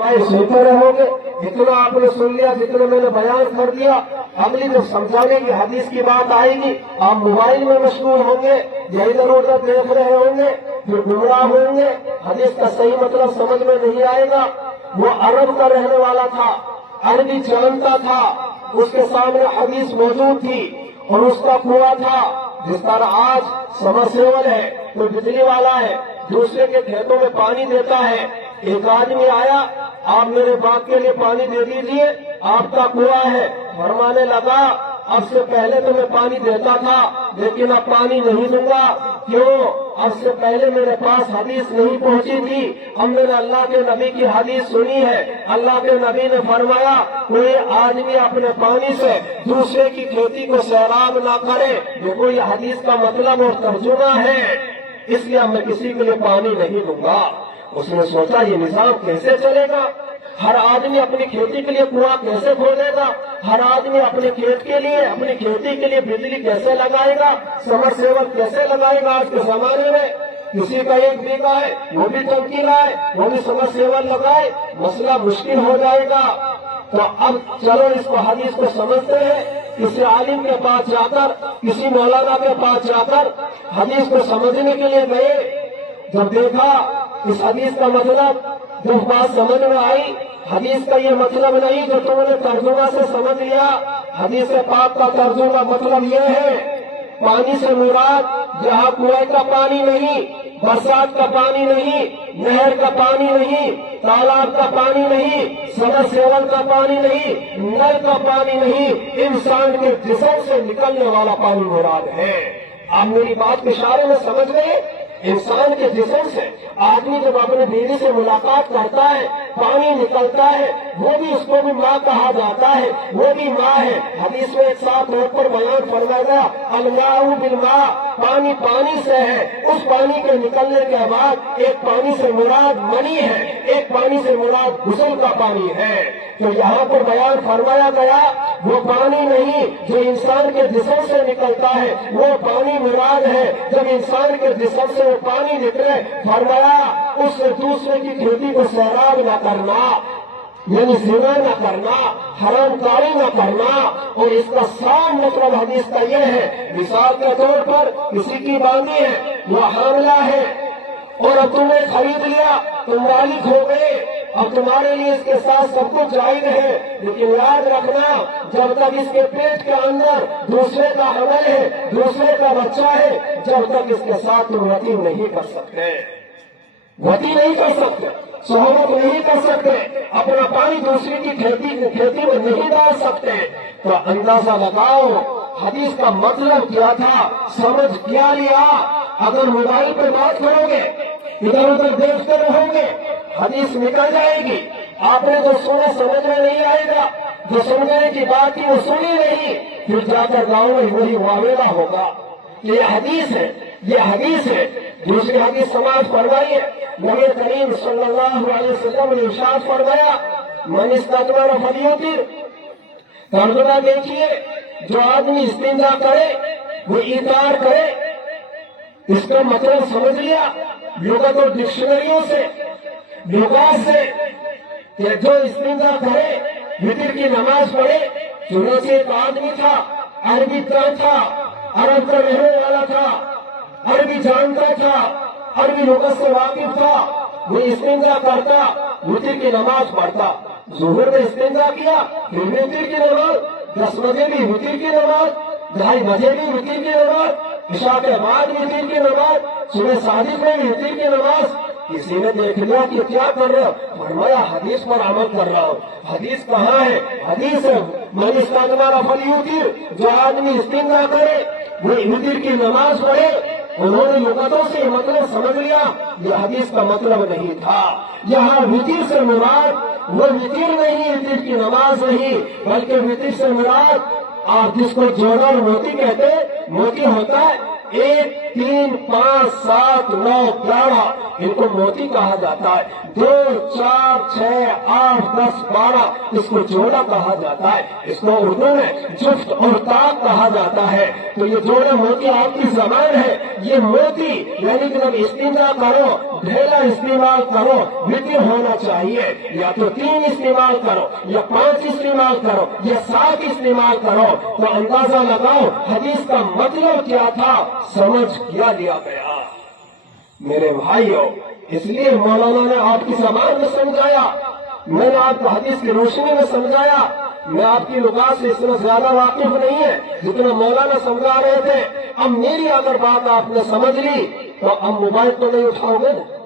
सुनते रहोगे। जितना आपने सुन लिया, जितना मैंने बयान कर दिया, अगली जब समझाने की हदीस की बात आएगी, आप मोबाइल में मशगूल होंगे या इधर उधर देख रहे होंगे, फिर गुमराह होंगे। हदीस का सही मतलब समझ में नहीं आएगा। वो अरब का रहने वाला था, अरबी जानता था, उसके सामने हदीस मौजूद थी और उसका कुआं था। जिस तरह आज समरसेबल है, कोई बिजली वाला है, दूसरे के खेतों में पानी देता है। एक आदमी आया, आप मेरे बाग के लिए पानी दे दीजिए, आपका कुआं है। फरमाने लगा, अब से पहले तो मैं पानी देता था, लेकिन अब पानी नहीं दूंगा। क्यों? अब से पहले मेरे पास हदीस नहीं पहुंची थी। अब मैंने अल्लाह के नबी की हदीस सुनी है। अल्लाह के नबी ने फरमाया, कोई आदमी अपने पानी से दूसरे की खेती को सैराब ना करे। देखो, ये हदीस का मतलब और तर्जुमा है। इसलिए अब मैं किसी के लिए पानी नहीं दूंगा। उसने सोचा, ये निजाम कैसे चलेगा? हर आदमी अपनी खेती के लिए कुआं कैसे खोलेगा? हर आदमी अपने खेत के लिए, अपनी खेती के लिए बिजली कैसे लगाएगा? समरसेबल कैसे लगाएगा? आज के जमाने में किसी का 1 बीघा है, वो भी टंकी लाए, वो भी समरसेबल लगाए, मसला मुश्किल हो जाएगा। तो अब चलो इसको, हदीस को समझते हैं। किसी आलिम के पास जाकर, किसी मौलाना के पास जाकर हदीस को समझने के लिए गए। जब देखा इस हदीस का मतलब, जब बात समझ में आई, हदीस का ये मतलब नहीं जो तुमने तर्जुमा से समझ लिया। हदीस पाक का तर्जुमा मतलब ये है, पानी से मुराद जहाँ कुएं का पानी नहीं, बरसात का पानी नहीं, नहर का पानी नहीं, तालाब का पानी नहीं, समरसेबल का पानी नहीं, नल का पानी नहीं, इंसान के जिस्म से निकलने वाला पानी मुराद है। आप मेरी बात के इशारे में समझ गए? इंसान के जिस्म से आदमी जब अपने बीवी से मुलाकात करता है, पानी निकलता है, वो भी, उसको भी माँ कहा जाता है, वो भी माँ है। हदीस में एक साथ तौर पर बयान फरमाया, अलमाउ बिल माँ, पानी पानी से है। उस पानी के निकलने के बाद एक पानी से मुराद मनी है, एक पानी से मुराद गुस्ल का पानी है। तो यहाँ पर बयान फरमाया गया, वो पानी नहीं जो इंसान के जिस्म से निकलता है, वो पानी मुराद है। जब इंसान के जिस्म से वो पानी निकले, फरमाया उससे दूसरे की खेती को सैराब न करना, यानी ज़िना न करना, हरामकारी न करना। और इसका साफ मतलब हदीस का ये है, मिसाल के तौर पर किसी की बांधी है, वो हामला है, और अब तुमने खरीद लिया, तुम मालिक हो गए, अब तुम्हारे लिए इसके साथ सब कुछ जायज है। लेकिन याद रखना, जब तक इसके पेट के अंदर दूसरे का हमल है, दूसरे का बच्चा है, जब तक इसके साथ तुम वती नहीं कर सकते, वती नहीं कर सकते, सोहबत नहीं कर सकते, अपना पानी दूसरे की खेती में नहीं डाल सकते। तो अंदाजा लगाओ हदीस का मतलब क्या था, समझ क्या लिया। अगर मोबाइल पे बात करोगे, इधर उधर देखते रहोगे, हदीस निकल जाएगी। आपने जो सुना समझ में नहीं आएगा, जो समझने की बात थी वो सुनी नहीं, फिर जाकर गाँव में वही वावेला होगा। ये हदीस है, ये हदीस है। दूसरी हदीस समाज फरमाई है, नबी करीम सल्लल्लाहु अलैहि वसल्लम ने इरशाद फरमाया, मन इस्तकबर फलयुतिर। तर्जुमा देखिए, जो आदमी इस्तिंजा करे वो इतार करे। इसका मतलब समझ लिया लुगत और डिक्शनरियों से, लुगात से, कि जो इस्तिंजा करे, वितर की नमाज पढ़े। चुनाचे एक आदमी था, अरबी था, अरब का रहने वाला था, अरबी जानता था, अरबी लुगत से वाकिफ था। वो इस्तिंजा करता, वितर की नमाज पढ़ता। जुहर में इस्तिंजा किया, फिर वितर की नमाज, 10 बजे भी वितर की नमाज, 2:30 बजे भी वितर की नमाज, इशा के बाद वितर की नमाज, सुबह सादिक में भी वितर की नमाज। किसी ने देख लिया कि क्या कर रहे हो, फरमाया हदीस पर अमल कर रहा हूँ। हदीस कहाँ है? हदीस है, मन इस्तकबर फलयुतिर, जो आदमी इस्तिंजा करे वो वितर की नमाज पढ़े। उन्होंने लुगतों से मतलब समझ लिया, यह हदीस का मतलब नहीं था। यहाँ वितर से मुराद वो वितर नहीं, वितर की नमाज नहीं, बल्कि वितर से मुराद आप जिसको जोड़ा और मोती कहते, मोती होता है, 1, 3, 5, 7, 9, 11 इनको मोती कहा जाता है। 2, 4, 6, 8, 10, 12 इसको जोड़ा कहा जाता है। इसको उर्दू में जुफ्त और ताक कहा जाता है। तो ये जोड़ा मोती आपकी ज़बान है। ये मोती यानी कि जब इस्तेमाल करो, ढेला इस्तेमाल करो, वित्र होना चाहिए। या तो 3 इस्तेमाल करो, या 5 इस्तेमाल करो, या 7 इस्तेमाल करो। तो अंदाजा लगाओ हदीस का मतलब क्या था, समझ क्या लिया गया। मेरे भाइयों, इसलिए मौलाना ने आपकी ज़बान में समझाया, मैंने आपको हदीस की रोशनी में समझाया। मैं आपकी लुगात से इतना ज्यादा वाकिफ नहीं है जितना मौलाना समझा रहे थे। अब मेरी अगर बात आपने समझ ली तो अब मोबाइल तो नहीं उठाओगे ना।